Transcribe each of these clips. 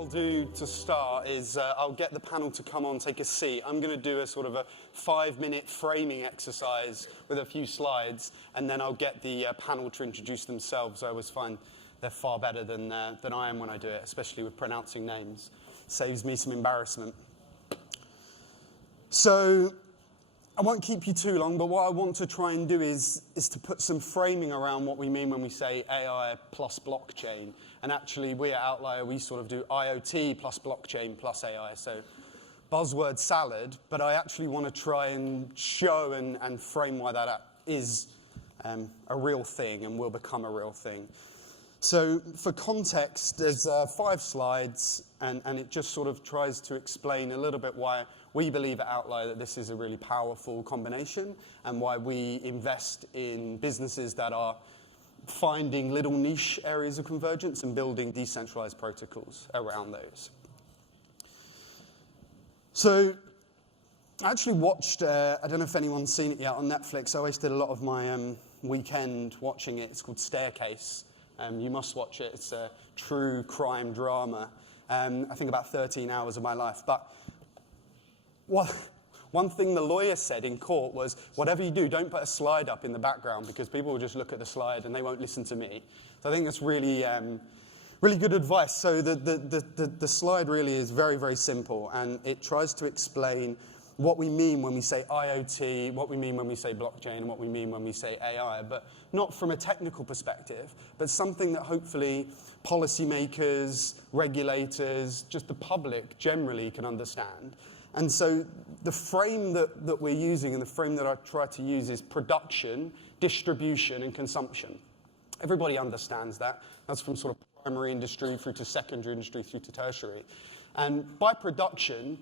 I'll do to start is I'll get the panel to come on, take a seat. I'm going to do a sort of a 5-minute framing exercise with a few slides, and then I'll get the panel to introduce themselves. I always find they're far better than I am when I do it, especially with pronouncing names. Saves me some embarrassment. So I won't keep you too long, but what I want to try and do is to put some framing around what we mean when we say AI plus blockchain. And actually, we at Outlier, we sort of do IoT plus blockchain plus AI. So buzzword salad, but I actually want to try and show and frame why that is a real thing and will become a real thing. So for context, there's 5 slides, and it just sort of tries to explain a little bit why we believe at Outlier that this is a really powerful combination and why we invest in businesses that are finding little niche areas of convergence and building decentralized protocols around those. So I actually watched, I don't know if anyone's seen it yet, on Netflix. I wasted a lot of my weekend watching it. It's called Staircase. You must watch it. It's a true crime drama. I think about 13 hours of my life. But one thing the lawyer said in court was, whatever you do, don't put a slide up in the background because people will just look at the slide and they won't listen to me. So I think that's really, really good advice. So the slide really is very, very simple, and it tries to explain what we mean when we say IoT, what we mean when we say blockchain, and what we mean when we say AI, but not from a technical perspective, but something that hopefully policymakers, regulators, just the public generally can understand. And so the frame that we're using and the frame that I try to use is production, distribution, and consumption. Everybody understands that. That's from sort of primary industry through to secondary industry through to tertiary. And by production,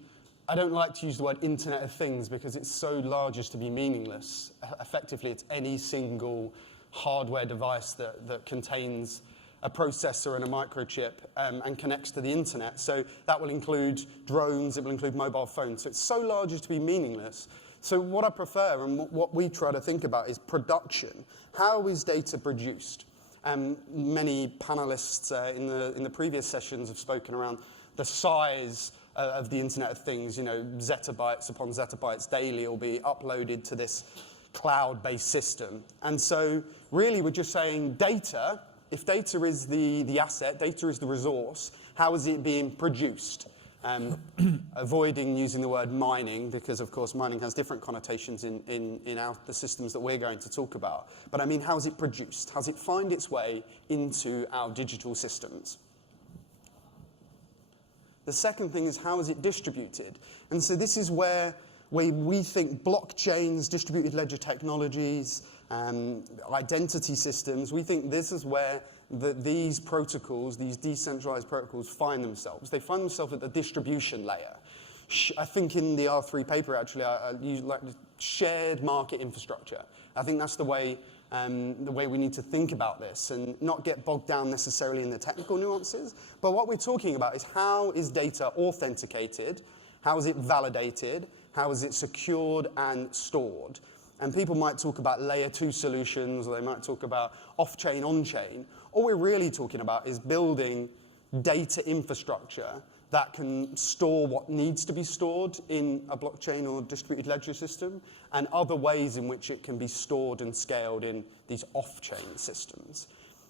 I don't like to use the word Internet of Things because it's so large as to be meaningless. Effectively, it's any single hardware device that contains a processor and a microchip and connects to the internet. So that will include drones, it will include mobile phones. So it's so large as to be meaningless. So what I prefer and what we try to think about is production. How is data produced? Many panelists in the previous sessions have spoken around the size of the Internet of Things. You know, zettabytes upon zettabytes daily will be uploaded to this cloud-based system. And so really we're just saying data. If data is the asset, data is the resource, how is it being produced? Avoiding using the word mining, because of course mining has different connotations in the systems that we're going to talk about. But I mean, how is it produced? How does it find its way into our digital systems? The second thing is, how is it distributed? And so this is where we think blockchains, distributed ledger technologies, identity systems, we think this is where these protocols, these decentralized protocols find themselves. They find themselves at the distribution layer. I think in the R3 paper, actually, I use like shared market infrastructure. I think that's the way we need to think about this and not get bogged down necessarily in the technical nuances. But what we're talking about is, how is data authenticated? How is it validated? How is it secured and stored? And people might talk about layer 2 solutions, or they might talk about off-chain, on-chain. All we're really talking about is building data infrastructure that can store what needs to be stored in a blockchain or distributed ledger system, and other ways in which it can be stored and scaled in these off-chain systems.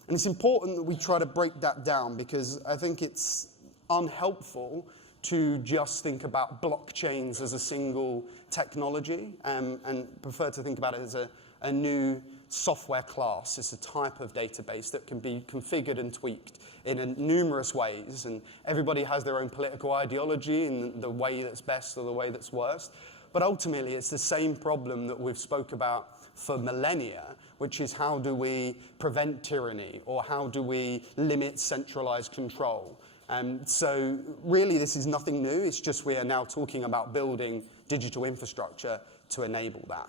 And it's important that we try to break that down, because I think it's unhelpful to just think about blockchains as a single technology, and prefer to think about it as a new software class. It's a type of database that can be configured and tweaked in numerous ways, and everybody has their own political ideology and the way that's best or the way that's worst. But ultimately, it's the same problem that we've spoke about for millennia, which is, how do we prevent tyranny, or how do we limit centralized control? So really, this is nothing new. It's just we are now talking about building digital infrastructure to enable that.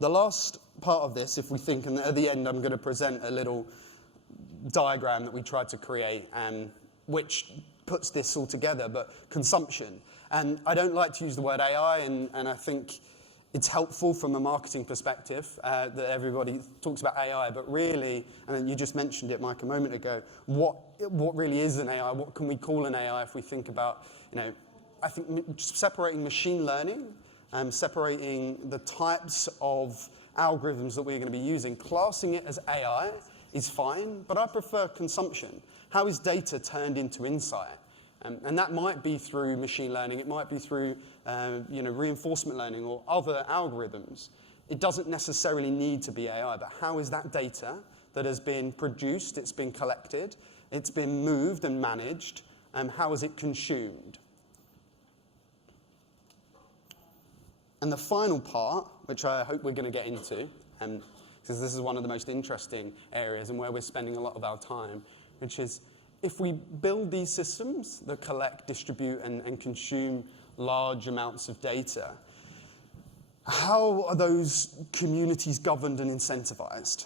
The last part of this, if we think, and at the end I'm going to present a little diagram that we tried to create, which puts this all together, but consumption. And I don't like to use the word AI, and I think it's helpful from a marketing perspective that everybody talks about AI, but really, and you just mentioned it, Mike, a moment ago, what really is an AI? What can we call an AI if we think about, I think separating machine learning, separating the types of algorithms that we're going to be using, classing it as AI is fine, but I prefer consumption. How is data turned into insight? And that might be through machine learning, it might be through reinforcement learning or other algorithms. It doesn't necessarily need to be AI, but how is that data that has been produced, it's been collected, it's been moved and managed, and how is it consumed? And the final part, which I hope we're going to get into, because this is one of the most interesting areas and where we're spending a lot of our time, which is if we build these systems that collect, distribute, and consume large amounts of data, how are those communities governed and incentivized?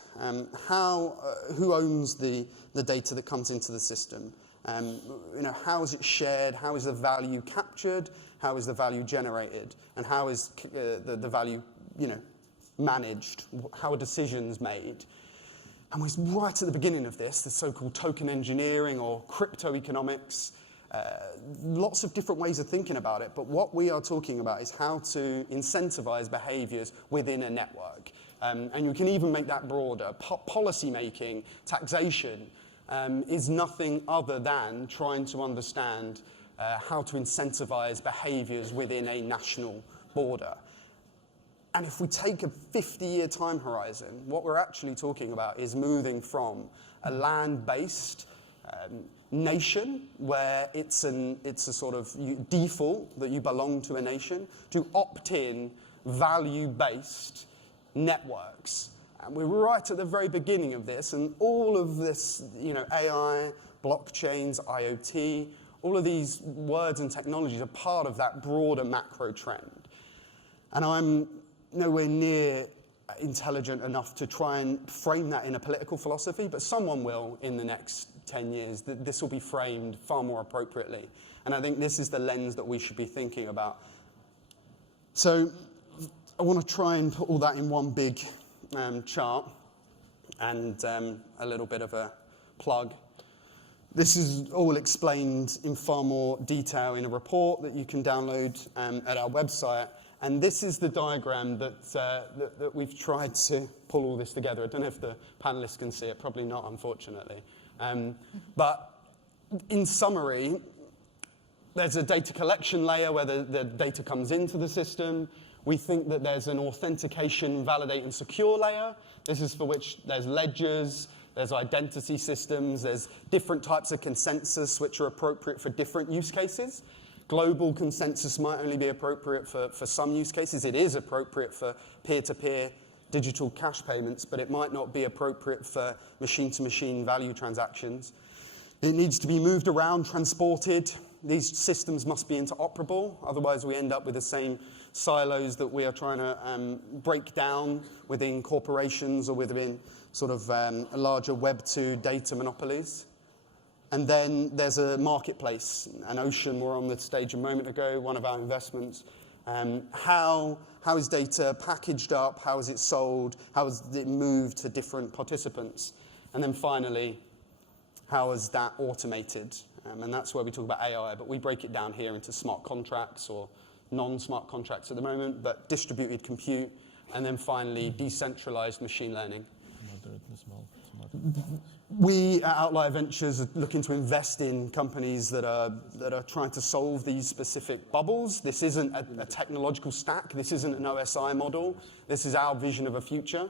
Who owns the data that comes into the system? How is it shared? How is the value captured? How is the value generated? And how is the value, managed? How are decisions made? And we're right at the beginning of this, the so-called token engineering or crypto economics. Lots of different ways of thinking about it, but what we are talking about is how to incentivize behaviors within a network. And you can even make that broader. Policy making, taxation, is nothing other than trying to understand how to incentivize behaviors within a national border. And if we take a 50-year time horizon, what we're actually talking about is moving from a land-based nation where it's a sort of default that you belong to a nation to opt-in value-based networks. And we're right at the very beginning of this, and all of this, AI, blockchains, IoT, all of these words and technologies are part of that broader macro trend. And I'm nowhere near intelligent enough to try and frame that in a political philosophy, but someone will in the next 10 years. This will be framed far more appropriately. And I think this is the lens that we should be thinking about. So I want to try and put all that in one big chart and a little bit of a plug. This is all explained in far more detail in a report that you can download at our website. And this is the diagram that we've tried to pull all this together. I don't know if the panelists can see it, probably not, unfortunately. But in summary, there's a data collection layer where the data comes into the system. We think that there's an authentication, validate, and secure layer. This is for which there's ledgers, there's identity systems, there's different types of consensus which are appropriate for different use cases. Global consensus might only be appropriate for some use cases. It is appropriate for peer-to-peer digital cash payments, but it might not be appropriate for machine-to-machine value transactions. It needs to be moved around, transported. These systems must be interoperable, otherwise we end up with the same silos that we are trying to break down within corporations or within sort of larger Web 2 data monopolies. And then there's a marketplace, an Ocean were on the stage a moment ago, one of our investments. How is data packaged up? How is it sold? How is it moved to different participants? And then finally, how is that automated? And that's where we talk about AI, but we break it down here into smart contracts or non-smart contracts at the moment, but distributed compute, and then finally, decentralized machine learning. We at Outlier Ventures are looking to invest in companies that are trying to solve these specific bubbles. This isn't a technological stack. This isn't an OSI model. This is our vision of a future.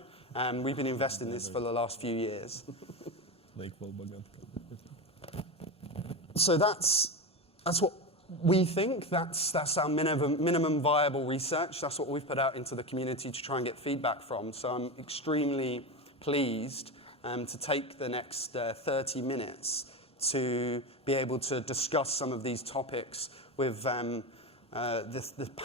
We've been investing in this for the last few years. So that's what we think. That's our minimum viable research. That's what we've put out into the community to try and get feedback from. So I'm extremely pleased to take the next 30 minutes to be able to discuss some of these topics with the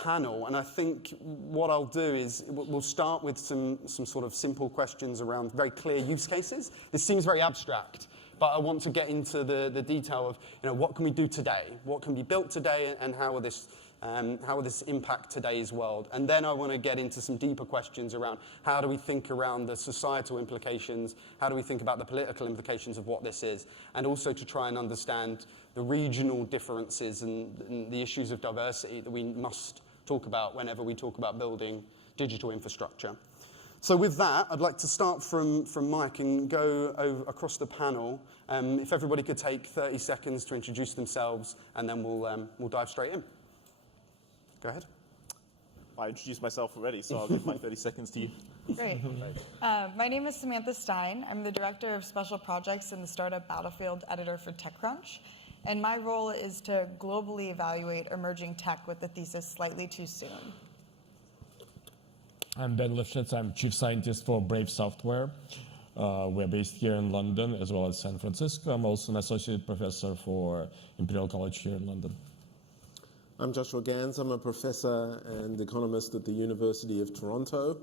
panel. And I think what I'll do is we'll start with some sort of simple questions around very clear use cases. This seems very abstract, but I want to get into the detail of what can we do today, what can be built today, and how will this How will this impact today's world? And then I want to get into some deeper questions around how do we think around the societal implications, how do we think about the political implications of what this is, and also to try and understand the regional differences and the issues of diversity that we must talk about whenever we talk about building digital infrastructure. So with that, I'd like to start from Mike and go over across the panel. If everybody could take 30 seconds to introduce themselves, and then we'll dive straight in. Go ahead. I introduced myself already, so I'll give my 30 seconds to you. Great. My name is Samantha Stein. I'm the Director of Special Projects in the startup Battlefield editor for TechCrunch. And my role is to globally evaluate emerging tech with the thesis slightly too soon. I'm Ben Livshits. I'm Chief Scientist for Brave Software. We're based here in London as well as San Francisco. I'm also an Associate Professor for Imperial College here in London. I'm Joshua Gans. I'm a professor and economist at the University of Toronto.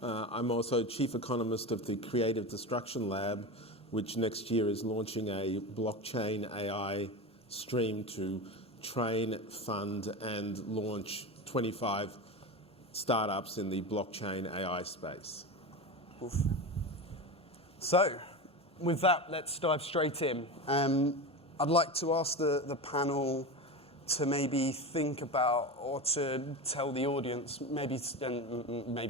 I'm also chief economist of the Creative Destruction Lab, which next year is launching a blockchain AI stream to train, fund, and launch 25 startups in the blockchain AI space. Oof. So, with that, let's dive straight in. I'd like to ask the panel to maybe think about, or to tell the audience, maybe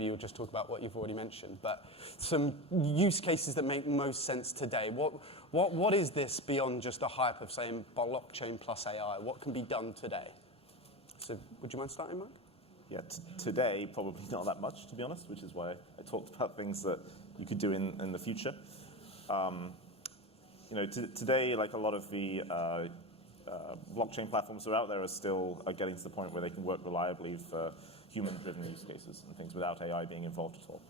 you'll just talk about what you've already mentioned, but some use cases that make most sense today. What is this beyond just a hype of saying blockchain plus AI? What can be done today? So would you mind starting, Mike? Yeah, today, probably not that much, to be honest, which is why I talked about things that you could do in the future. Today, like a lot of the blockchain platforms that are out there are still getting to the point where they can work reliably for human-driven use cases and things without AI being involved at all.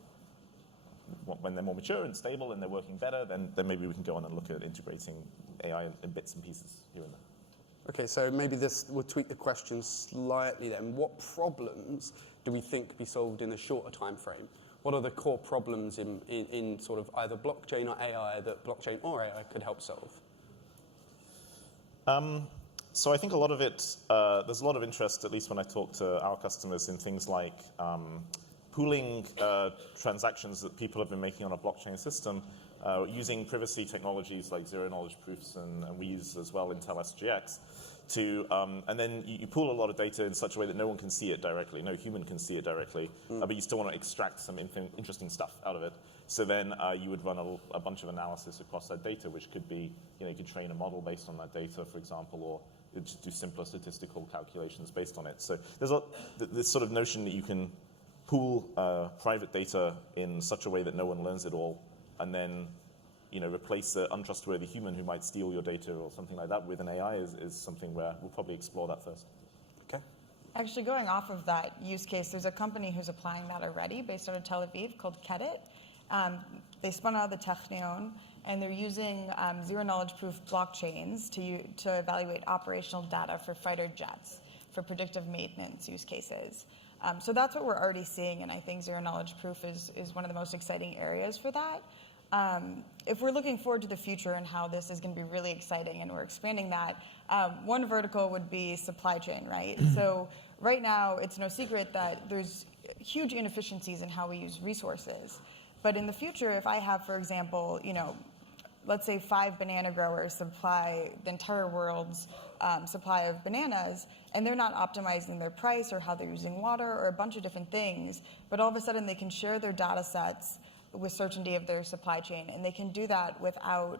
When they're more mature and stable and they're working better, then maybe we can go on and look at integrating AI in bits and pieces here and there. Okay, so maybe we'll tweak the question slightly then. What problems do we think could be solved in a shorter time frame? What are the core problems in sort of either blockchain or AI that blockchain or AI could help solve? So I think a lot of it, there's a lot of interest, at least when I talk to our customers, in things like pooling transactions that people have been making on a blockchain system using privacy technologies like zero-knowledge proofs, and we use as well Intel SGX, and then you pool a lot of data in such a way that no one can see it directly, no human can see it directly, but you still want to extract some interesting stuff out of it. So then you would run a bunch of analysis across that data, which could be, you could train a model based on that data, for example, or just do simpler statistical calculations based on it. So there's this sort of notion that you can pool private data in such a way that no one learns it all, and then replace an untrustworthy human who might steal your data or something like that with an AI is something where we'll probably explore that first. Okay. Actually, going off of that use case, there's a company who's applying that already based out of Tel Aviv called Kedit. They spun out of the Technion, and they're using zero-knowledge proof blockchains to evaluate operational data for fighter jets for predictive maintenance use cases. So that's what we're already seeing, and I think zero-knowledge proof is one of the most exciting areas for that. If we're looking forward to the future and how this is going to be really exciting and we're expanding that, one vertical would be supply chain, right? So right now, it's no secret that there's huge inefficiencies in how we use resources. But in the future, if I have, for example, let's say 5 banana growers supply the entire world's supply of bananas, and they're not optimizing their price or how they're using water or a bunch of different things, but all of a sudden they can share their data sets with certainty of their supply chain, and they can do that without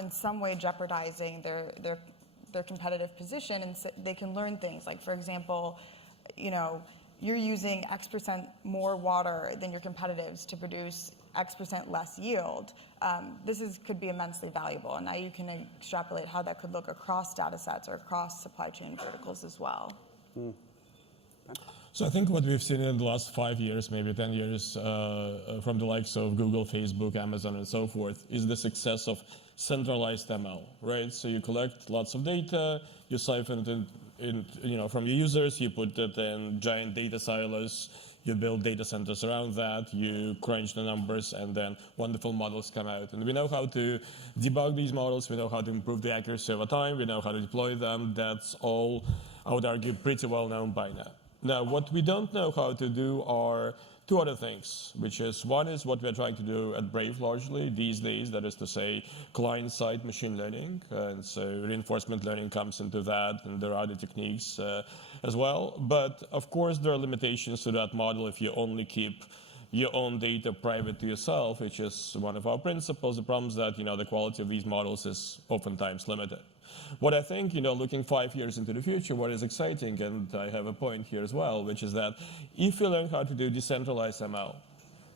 in some way jeopardizing their competitive position, and so they can learn things like, for example, you're using X% more water than your competitors to produce X% less yield. This could be immensely valuable, and now you can extrapolate how that could look across data sets or across supply chain verticals as well. So I think what we've seen in the last 5 years, maybe 10 years, from the likes of Google, Facebook, Amazon, and so forth, is the success of centralized ML, right? So you collect lots of data, you siphon it from your users, you put it in giant data silos, you build data centers around that, you crunch the numbers, and then wonderful models come out. And we know how to debug these models, we know how to improve the accuracy over time, we know how to deploy them. That's all I would argue, pretty well known by now. Now, what we don't know how to do are two other things, which is one is what we're trying to do at Brave largely these days, that is to say, client-side machine learning. And so reinforcement learning comes into that, and there are other techniques as well. But of course, there are limitations to that model if you only keep your own data private to yourself, which is one of our principles. The problem is that the quality of these models is oftentimes limited. What I think, looking 5 years into the future, what is exciting, and I have a point here as well, which is that if you learn how to do decentralized ML,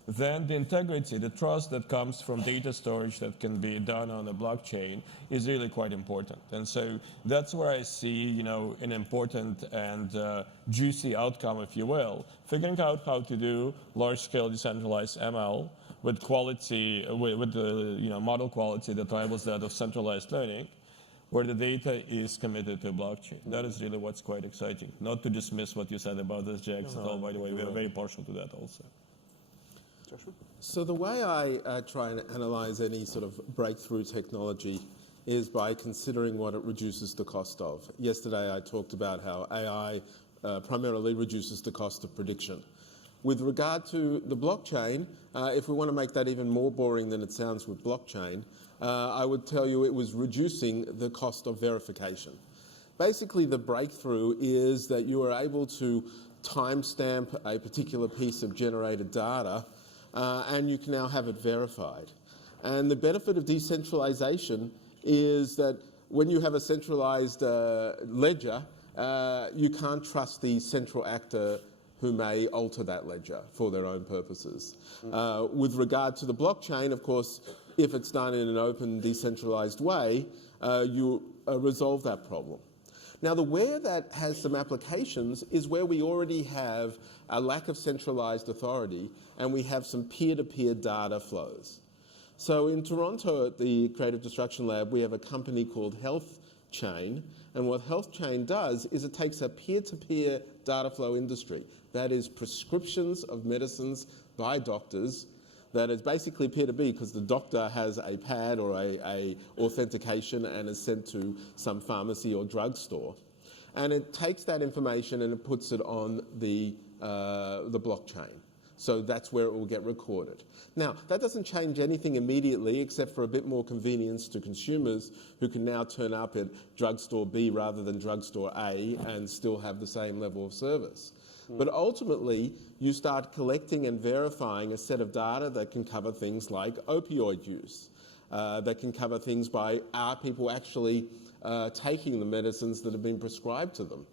then the integrity, the trust that comes from data storage that can be done on a blockchain is really quite important. And so that's where I see, an important and juicy outcome, if you will, figuring out how to do large-scale decentralized ML with quality, with the model quality that rivals that of centralized learning, where the data is committed to blockchain. That is really what's quite exciting. Not to dismiss what you said about this, Jax, at all, by the way. We are very partial to that also. Joshua? So the way I try and analyze any sort of breakthrough technology is by considering what it reduces the cost of. Yesterday I talked about how AI primarily reduces the cost of prediction. With regard to the blockchain, if we want to make that even more boring than it sounds with blockchain, I would tell you it was reducing the cost of verification. Basically, the breakthrough is that you are able to timestamp a particular piece of generated data, and you can now have it verified. And the benefit of decentralization is that when you have a centralized ledger, you can't trust the central actor who may alter that ledger for their own purposes. With regard to the blockchain, of course, if it's done in an open, decentralized way, you resolve that problem. Now, the where that has some applications is where we already have a lack of centralized authority and we have some peer-to-peer data flows. So in Toronto at the Creative Destruction Lab, we have a company called HealthChain, and what HealthChain does is it takes a peer-to-peer data flow industry, that is prescriptions of medicines by doctors, that is basically peer-to-peer because the doctor has a pad or a authentication and is sent to some pharmacy or drugstore. And it takes that information and it puts it on the blockchain. So that's where it will get recorded. Now, that doesn't change anything immediately except for a bit more convenience to consumers who can now turn up at drugstore B rather than drugstore A and still have the same level of service. But ultimately, you start collecting and verifying a set of data that can cover things like opioid use, that can cover things by are people actually taking the medicines that have been prescribed to them,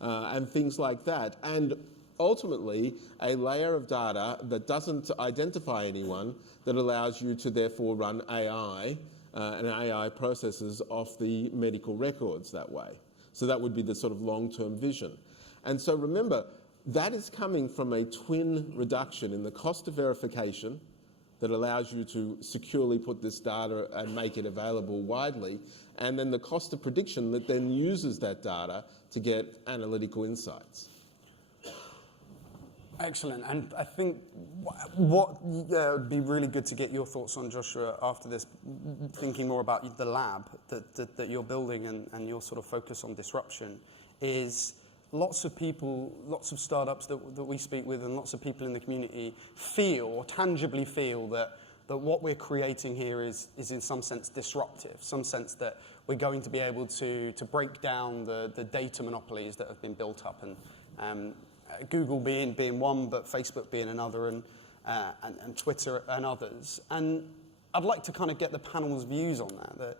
and things like that. And ultimately, a layer of data that doesn't identify anyone that allows you to therefore run AI and AI processes off the medical records that way. So that would be the sort of long-term vision. And so remember, that is coming from a twin reduction in the cost of verification that allows you to securely put this data and make it available widely, and then the cost of prediction that then uses that data to get analytical insights. Excellent. And I think what would be really good to get your thoughts on, Joshua, after this, thinking more about the lab that you're building and your sort of focus on disruption, is lots of people, lots of startups that we speak with and lots of people in the community feel, or tangibly feel, that what we're creating here is in some sense disruptive, some sense that we're going to be able to break down the data monopolies that have been built up, and Google being one, but Facebook being another, and Twitter and others. And I'd like to kind of get the panel's views on that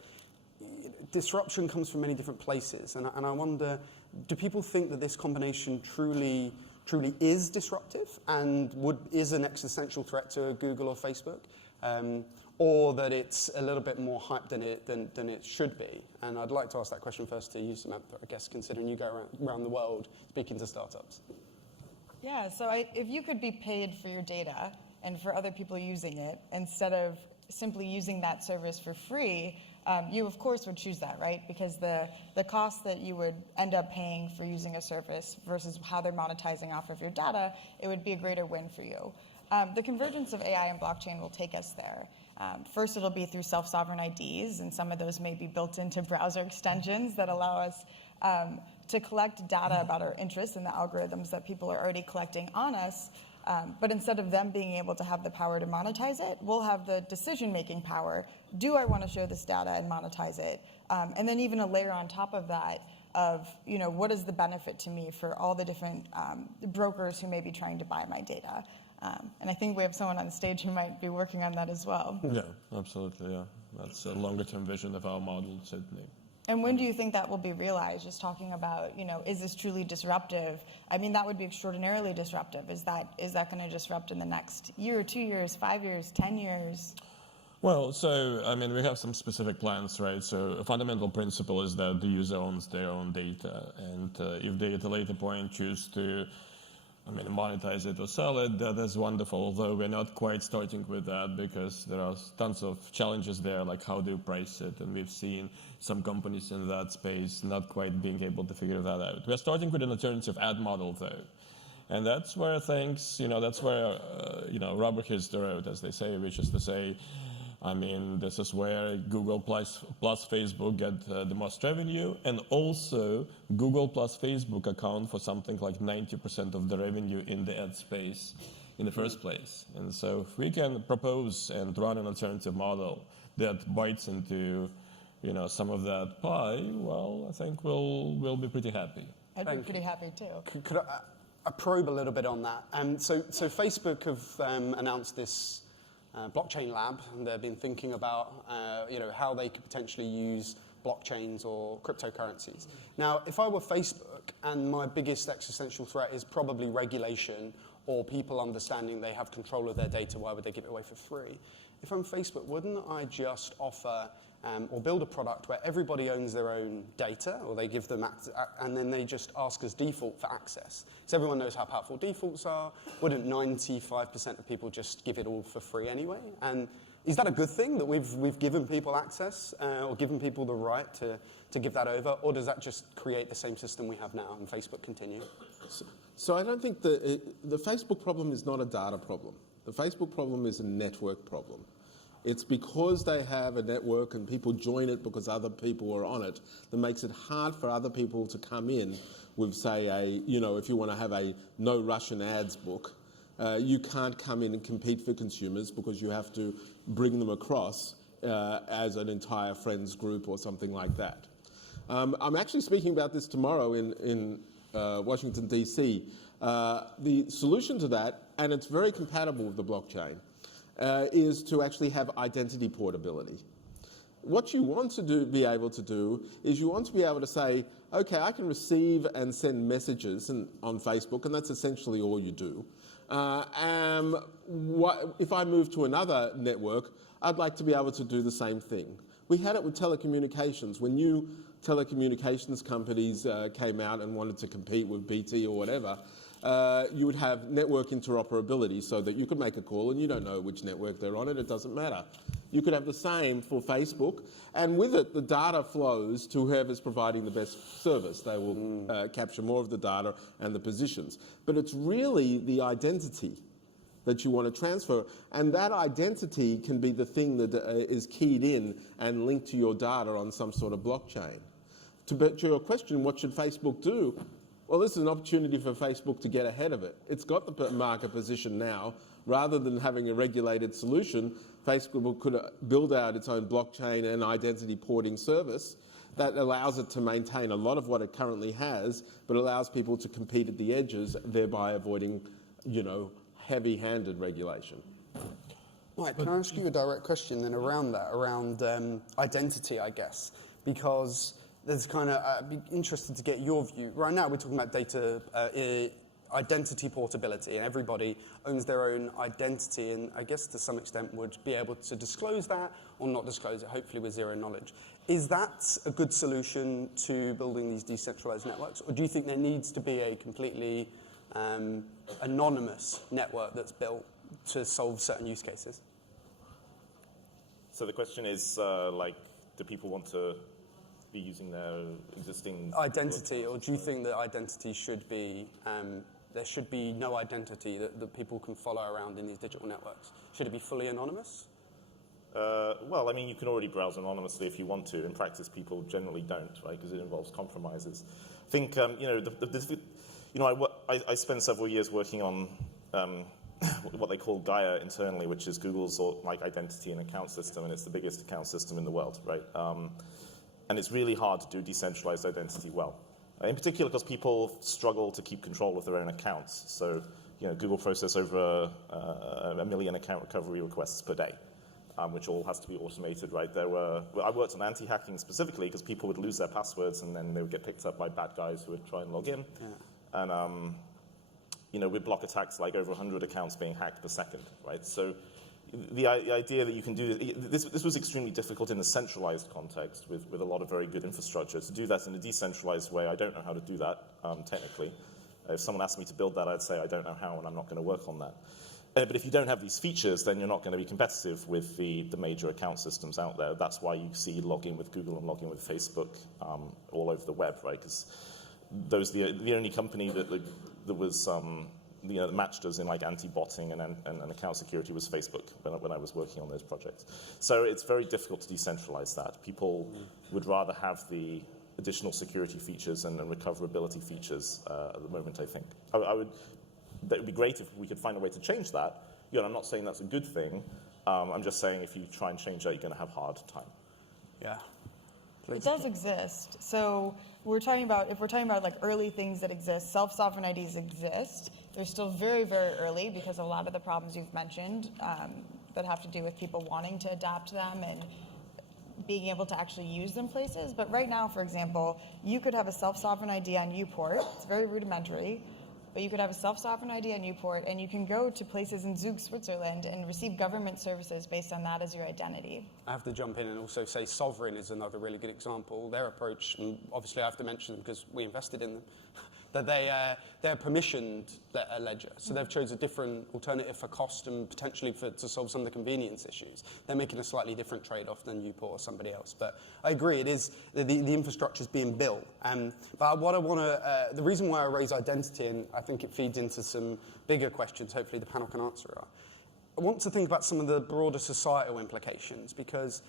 disruption comes from many different places, and I wonder, do people think that this combination truly is disruptive and is an existential threat to Google or Facebook, or that it's a little bit more hype than it should be? And I'd like to ask that question first to you, Samantha, I guess, considering you go around the world speaking to startups. Yeah, so if you could be paid for your data and for other people using it, instead of simply using that service for free, you of course would choose that, right? Because the cost that you would end up paying for using a service versus how they're monetizing off of your data, it would be a greater win for you. The convergence of AI and blockchain will take us there. First, it'll be through self-sovereign IDs, and some of those may be built into browser extensions that allow us to collect data about our interests and the algorithms that people are already collecting on us. But instead of them being able to have the power to monetize it, we'll have the decision-making power. Do I want to show this data and monetize it? And then even a layer on top of that of, what is the benefit to me for all the different brokers who may be trying to buy my data? And I think we have someone on stage who might be working on that as well. Yeah, absolutely, yeah. That's a longer-term vision of our model, certainly. And when do you think that will be realized? Just talking about, is this truly disruptive? I mean, that would be extraordinarily disruptive. Is that going to disrupt in the next year, 2 years, 5 years, 10 years? Well, so, I mean, we have some specific plans, right? So a fundamental principle is that the user owns their own data. And if they at a later point choose to, monetize it or sell it, that is wonderful, although we're not quite starting with that because there are tons of challenges there, like how do you price it? And we've seen some companies in that space not quite being able to figure that out. We're starting with an alternative ad model, though. And that's where things, that's where, rubber hits the road, as they say, which is to say, this is where Google plus Facebook get the most revenue, and also Google plus Facebook account for something like 90% of the revenue in the ad space in the first place. And so if we can propose and run an alternative model that bites into, some of that pie, well, I think we'll be pretty happy. I'd be pretty happy too. Could I probe a little bit on that? So Facebook have announced this blockchain lab, and they've been thinking about how they could potentially use blockchains or cryptocurrencies. Now, if I were Facebook, and my biggest existential threat is probably regulation or people understanding they have control of their data, why would they give it away for free? If I'm Facebook, wouldn't I just offer or build a product where everybody owns their own data, or they give them and then they just ask as default for access? So everyone knows how powerful defaults are. Wouldn't 95% of people just give it all for free anyway? And is that a good thing that we've given people access or given people the right to give that over, or does that just create the same system we have now and Facebook continue? So I don't think the Facebook problem is not a data problem. The Facebook problem is a network problem. It's because they have a network and people join it because other people are on it that makes it hard for other people to come in with, say, if you want to have a no Russian ads book, you can't come in and compete for consumers because you have to bring them across as an entire friends group or something like that. I'm actually speaking about this tomorrow in Washington, D.C. The solution to that, and it's very compatible with the blockchain, is to actually have identity portability. What you want to be able to do is you want to be able to say, okay, I can receive and send messages on Facebook, and that's essentially all you do. If I move to another network, I'd like to be able to do the same thing. We had it with telecommunications. When new telecommunications companies came out and wanted to compete with BT or whatever, you would have network interoperability so that you could make a call and you don't know which network they're on, and it doesn't matter. You could have the same for Facebook, and with it, the data flows to whoever's providing the best service. They will capture more of the data and the positions. But it's really the identity that you want to transfer, and that identity can be the thing that is keyed in and linked to your data on some sort of blockchain. To your question, what should Facebook do? Well, this is an opportunity for Facebook to get ahead of it. It's got the market position now. Rather than having a regulated solution, Facebook could build out its own blockchain and identity porting service that allows it to maintain a lot of what it currently has, but allows people to compete at the edges, thereby avoiding, heavy-handed regulation. Right, can I ask you a direct question then around that, around identity, I guess? Because there's I'd be interested to get your view. Right now we're talking about data identity portability, and everybody owns their own identity, and I guess to some extent would be able to disclose that or not disclose it, hopefully with zero knowledge. Is that a good solution to building these decentralized networks, or do you think there needs to be a completely anonymous network that's built to solve certain use cases? So the question is, do people want to be using their existing identity, or do you think that identity should be there should be no identity that people can follow around in these digital networks? Should it be fully anonymous? You can already browse anonymously if you want to. In practice, people generally don't, right, because it involves compromises. think, I spent several years working on what they call Gaia internally, which is Google's identity and account system, and it's the biggest account system in the world, right? And it's really hard to do decentralized identity well. In particular, because people struggle to keep control of their own accounts. So, Google processes over 1 million account recovery requests per day, which all has to be automated, right? I worked on anti-hacking specifically because people would lose their passwords and then they would get picked up by bad guys who would try and log in. Yeah. And, we'd block attacks like over 100 accounts being hacked per second, right? So the idea that you can do this was extremely difficult in a centralized context with a lot of very good infrastructure. To do that in a decentralized way, I don't know how to do that technically. If someone asked me to build that, I'd say I don't know how, and I'm not going to work on that. But if you don't have these features, then you're not going to be competitive with the major account systems out there. That's why you see login with Google and login with Facebook all over the web, right? Because those the only company that was that matched us in like anti-botting and account security was Facebook when I was working on those projects. So it's very difficult to decentralize that. People would rather have the additional security features and recoverability features at the moment, I think. That would be great if we could find a way to change that. I'm not saying that's a good thing. I'm just saying if you try and change that, you're going to have a hard time. Yeah. It does exist. So if we're talking about like early things that exist, self-sovereign IDs exist. They're still very, very early because of a lot of the problems you've mentioned that have to do with people wanting to adapt them and being able to actually use them places. But right now, for example, you could have a self-sovereign ID on Uport. It's very rudimentary. But you could have a self-sovereign ID on Newport, and you can go to places in Zug, Switzerland, and receive government services based on that as your identity. I have to jump in and also say Sovereign is another really good example. Their approach, and obviously I have to mention them because we invested in them, that they're permissioned ledger. So they've chosen a different alternative for cost and potentially to solve some of the convenience issues. They're making a slightly different trade-off than Newport or somebody else. But I agree, it is the infrastructure is being built. But what I want to, the reason why I raise identity, and I think it feeds into some bigger questions, hopefully the panel can answer it. I want to think about some of the broader societal implications because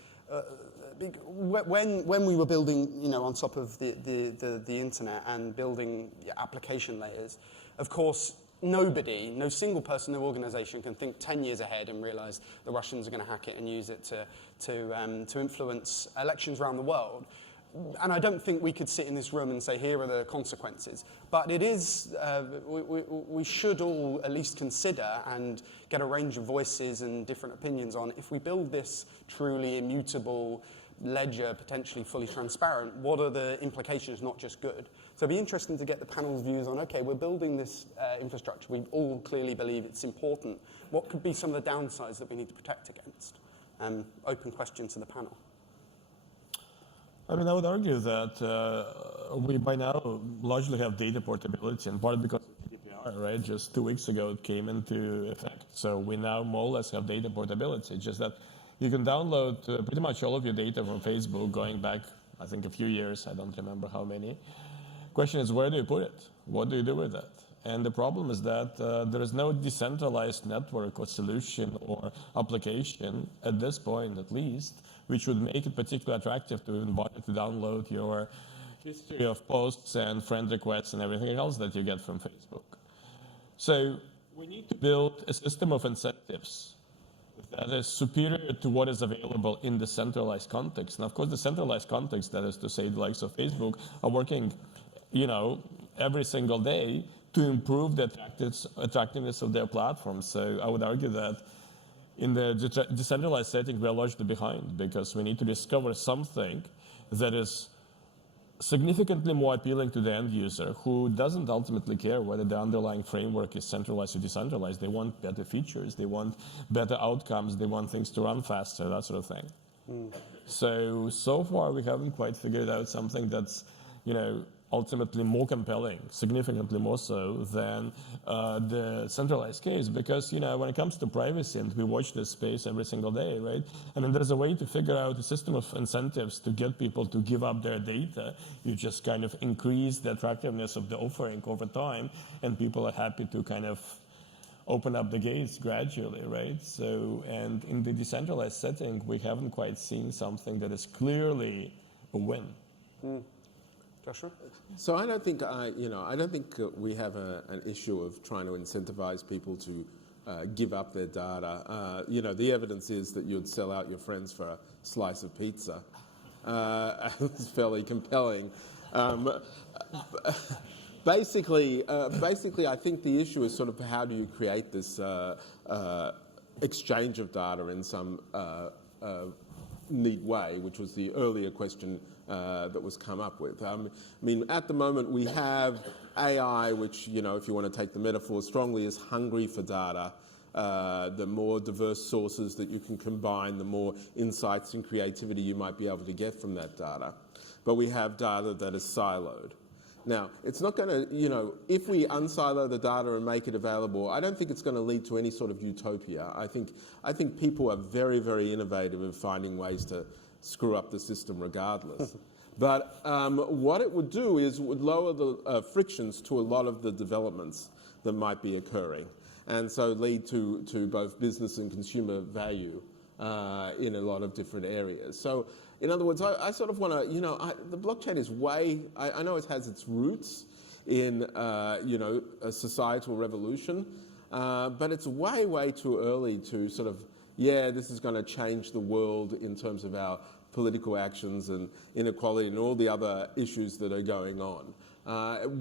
when we were building, on top of the internet and building application layers, of course, no single person, no organization can think 10 years ahead and realize the Russians are going to hack it and use it to influence elections around the world. And I don't think we could sit in this room and say, here are the consequences. But it is, we should all at least consider and get a range of voices and different opinions on, if we build this truly immutable ledger, potentially fully transparent, what are the implications, not just good? So it'd be interesting to get the panel's views on, okay, we're building this infrastructure. We all clearly believe it's important. What could be some of the downsides that we need to protect against? Open question to the panel. I mean, I would argue that we by now largely have data portability, in part because of GDPR, right? Just 2 weeks ago it came into effect. So we now more or less have data portability. Just that you can download pretty much all of your data from Facebook going back, I think, a few years. I don't remember how many. Question is, where do you put it? What do you do with that? And the problem is that there is no decentralized network or solution or application, at this point at least, which would make it particularly attractive to invite you to download your history of posts and friend requests and everything else that you get from Facebook. So we need to build a system of incentives that is superior to what is available in the centralized context. And of course, the centralized context, that is to say the likes of Facebook, are working, every single day to improve the attractiveness of their platform. So I would argue that in the decentralized setting, we are largely behind because we need to discover something that is significantly more appealing to the end user who doesn't ultimately care whether the underlying framework is centralized or decentralized. They want better features, they want better outcomes, they want things to run faster, that sort of thing. So far we haven't quite figured out something that's, ultimately more compelling, significantly more so than the centralized case. Because, when it comes to privacy, and we watch this space every single day, right? I mean, there's a way to figure out a system of incentives to get people to give up their data. You just kind of increase the attractiveness of the offering over time, and people are happy to kind of open up the gates gradually, right? So, and in the decentralized setting, we haven't quite seen something that is clearly a win. Joshua? So I don't think we have an issue of trying to incentivize people to give up their data. The evidence is that you'd sell out your friends for a slice of pizza. It's fairly compelling. Basically, I think the issue is sort of how do you create this exchange of data in some neat way, which was the earlier question that was come up with. I mean, at the moment we have AI, which, if you want to take the metaphor strongly, is hungry for data. The more diverse sources that you can combine, the more insights and creativity you might be able to get from that data. But we have data that is siloed. Now, it's not going to, if we unsilo the data and make it available, I don't think it's going to lead to any sort of utopia. I think people are very, very innovative in finding ways to screw up the system regardless. But what it would do is it would lower the frictions to a lot of the developments that might be occurring, and so lead to both business and consumer value in a lot of different areas. So, in other words, I sort of want to, the blockchain is I know it has its roots in, a societal revolution, but it's way, way too early to sort of, this is going to change the world in terms of our political actions and inequality and all the other issues that are going on.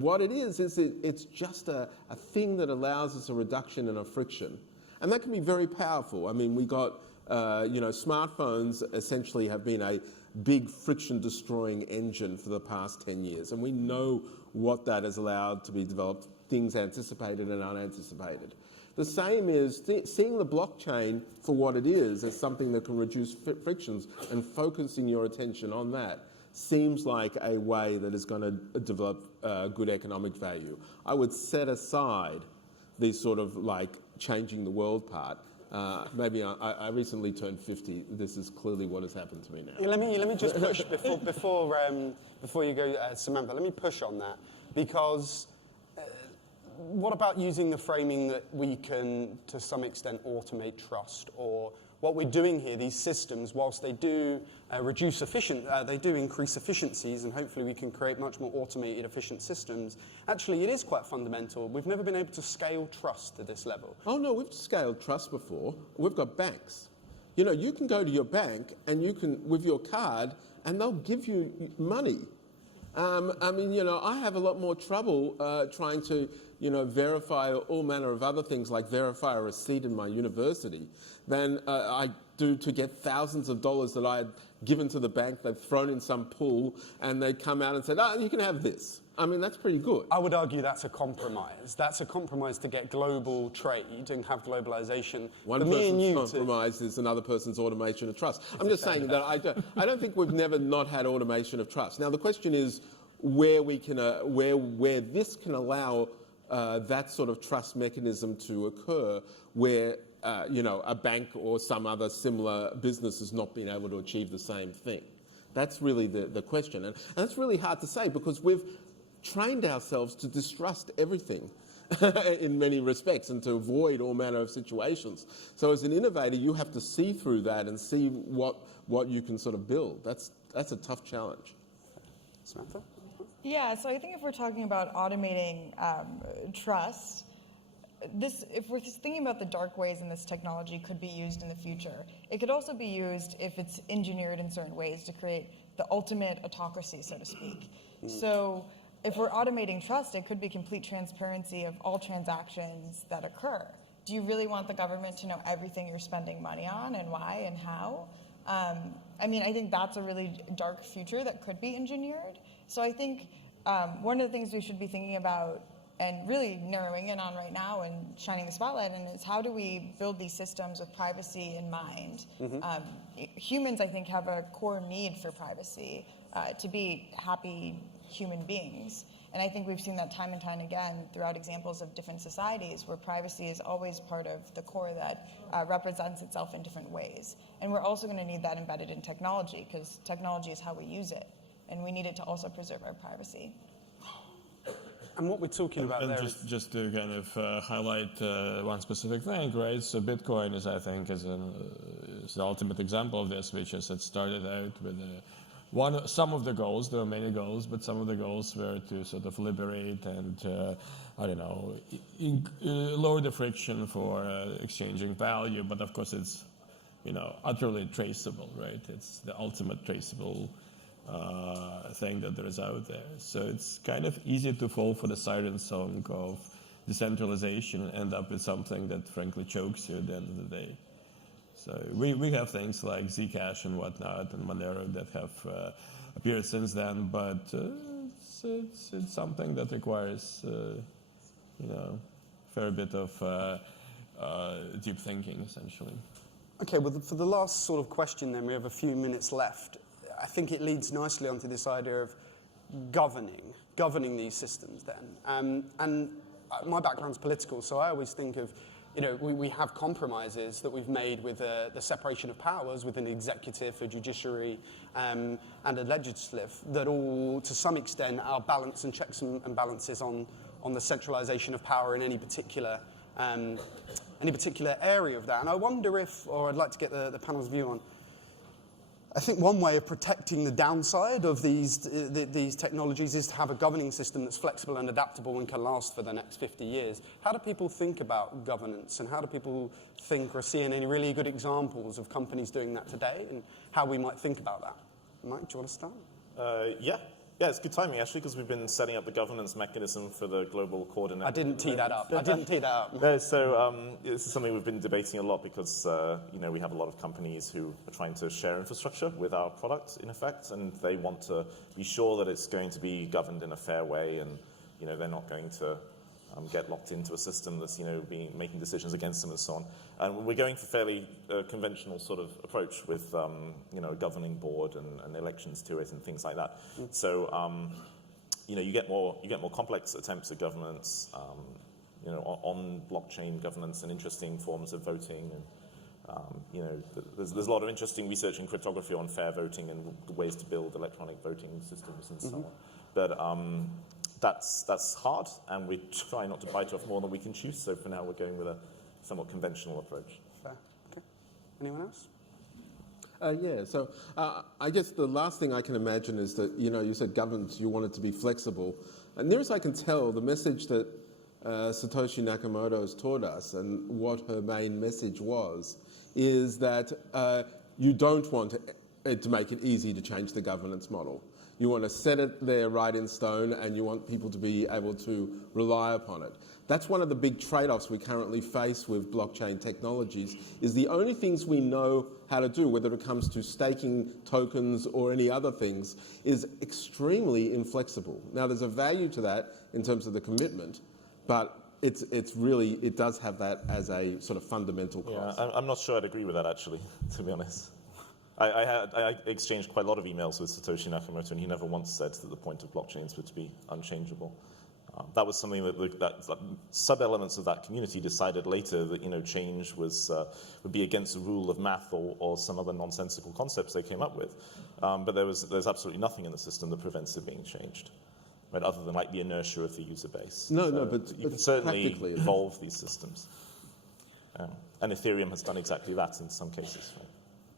What it is it's just a thing that allows us a reduction in a friction. And that can be very powerful. I mean, we got, smartphones essentially have been a big friction-destroying engine for the past 10 years. And we know what that has allowed to be developed, things anticipated and unanticipated. The same is seeing the blockchain for what it is as something that can reduce frictions and focusing your attention on that seems like a way that is going to develop good economic value. I would set aside the sort of like changing the world part. Maybe I recently turned 50. This is clearly what has happened to me now. Let me just push before you go, Samantha. Let me push on that, because what about using the framing that we can, to some extent, automate trust? Or what we're doing here, these systems, whilst they do they do increase efficiencies, and hopefully we can create much more automated, efficient systems. Actually, it is quite fundamental. We've never been able to scale trust to this level. Oh no, we've scaled trust before. We've got banks. You can go to your bank and you can, with your card, and they'll give you money. I have a lot more trouble trying to, verify all manner of other things, like verify a receipt in my university, than I do to get thousands of dollars that I had given to the bank. They've thrown in some pool, and they come out and said, you can have this. I mean, that's pretty good. I would argue that's a compromise. That's a compromise to get global trade and have globalization. One person's compromise is another person's automation of trust. I'm just saying that I don't think we've never not had automation of trust. Now the question is where we can, where this can allow that sort of trust mechanism to occur, where a bank or some other similar business has not been able to achieve the same thing. That's really the question, and that's really hard to say because we've trained ourselves to distrust everything in many respects and to avoid all manner of situations. So as an innovator, you have to see through that and see what you can sort of build. That's a tough challenge. Samantha? Yeah, so I think if we're talking about automating trust, if we're just thinking about the dark ways in this technology could be used in the future, it could also be used if it's engineered in certain ways to create the ultimate autocracy, so to speak. So if we're automating trust, it could be complete transparency of all transactions that occur. Do you really want the government to know everything you're spending money on and why and how? I think that's a really dark future that could be engineered. So I think one of the things we should be thinking about and really narrowing in on right now and shining the spotlight on is how do we build these systems with privacy in mind? Humans, I think, have a core need for privacy to be happy human beings. And I think we've seen that time and time again throughout examples of different societies where privacy is always part of the core that represents itself in different ways. And we're also going to need that embedded in technology because technology is how we use it. And we need it to also preserve our privacy. And what we're talking about there is... Just to kind of highlight one specific thing, right? So Bitcoin is, I think, is the ultimate example of this, which is it started out with some of the goals, there are many goals, but some of the goals were to sort of liberate and, I don't know, lower the friction for exchanging value. But of course, it's, utterly traceable, right? It's the ultimate traceable thing that there is out there. So it's kind of easy to fall for the siren song of decentralization and end up with something that frankly chokes you at the end of the day. So we have things like Zcash and whatnot and Monero that have appeared since then, but it's something that requires a fair bit of deep thinking, essentially. Okay, well, for the last sort of question then, we have a few minutes left. I think it leads nicely onto this idea of governing these systems then. And my background's political, so I always think of, we have compromises that we've made with the separation of powers within the executive, a judiciary, and a legislative that all, to some extent, are balance and checks and balances on the centralization of power in any particular area of that. And I wonder if, or I'd like to get the panel's view on, I think one way of protecting the downside of these technologies is to have a governing system that's flexible and adaptable and can last for the next 50 years. How do people think about governance, and how do people think or see any really good examples of companies doing that today, and how we might think about that? Mike, do you want to start? Yeah, it's good timing, actually, because we've been setting up the governance mechanism for the global coordinate. I didn't tee that up. No, so this is something we've been debating a lot because, we have a lot of companies who are trying to share infrastructure with our product, in effect, and they want to be sure that it's going to be governed in a fair way, and, they're not going to get locked into a system that's, making decisions against them and so on. And we're going for fairly conventional sort of approach with, a governing board and elections to it and things like that. So, you get more complex attempts at governance, on blockchain governance and interesting forms of voting. And, there's a lot of interesting research in cryptography on fair voting and ways to build electronic voting systems and so on. But that's hard, and we try not to bite off more than we can chew. So for now, we're going with a somewhat conventional approach. Fair. Okay. Anyone else? So I guess the last thing I can imagine is that, you said governance, you want it to be flexible. And near as I can tell, the message that Satoshi Nakamoto has taught us, and what her main message was, is that you don't want it to make it easy to change the governance model. You want to set it there right in stone, and you want people to be able to rely upon it. That's one of the big trade-offs we currently face with blockchain technologies, is the only things we know how to do, whether it comes to staking tokens or any other things, is extremely inflexible. Now, there's a value to that in terms of the commitment, but it does have that as a sort of fundamental cost. Yeah, I'm not sure I'd agree with that, actually, to be honest. I exchanged quite a lot of emails with Satoshi Nakamoto, and he never once said that the point of blockchains were to be unchangeable. That was something that sub-elements of that community decided later that change would be against the rule of math or some other nonsensical concepts they came up with. But there's absolutely nothing in the system that prevents it being changed, right? Other than like the inertia of the user base. But you can certainly evolve these systems, and Ethereum has done exactly that in some cases. Right?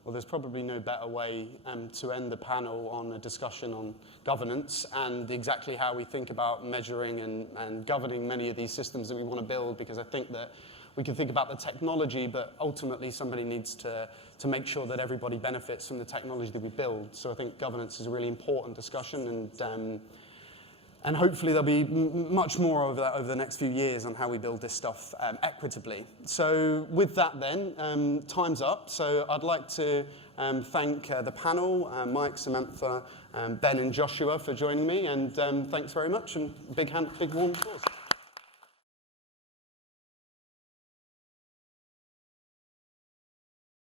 Well, there's probably no better way to end the panel on a discussion on governance and exactly how we think about measuring and governing many of these systems that we want to build, because I think that we can think about the technology, but ultimately somebody needs to make sure that everybody benefits from the technology that we build. So I think governance is a really important discussion, and hopefully there'll be much more of that over the next few years on how we build this stuff equitably. So with that then, time's up. So I'd like to thank the panel, Mike, Samantha, Ben and Joshua for joining me, and thanks very much, and big warm applause.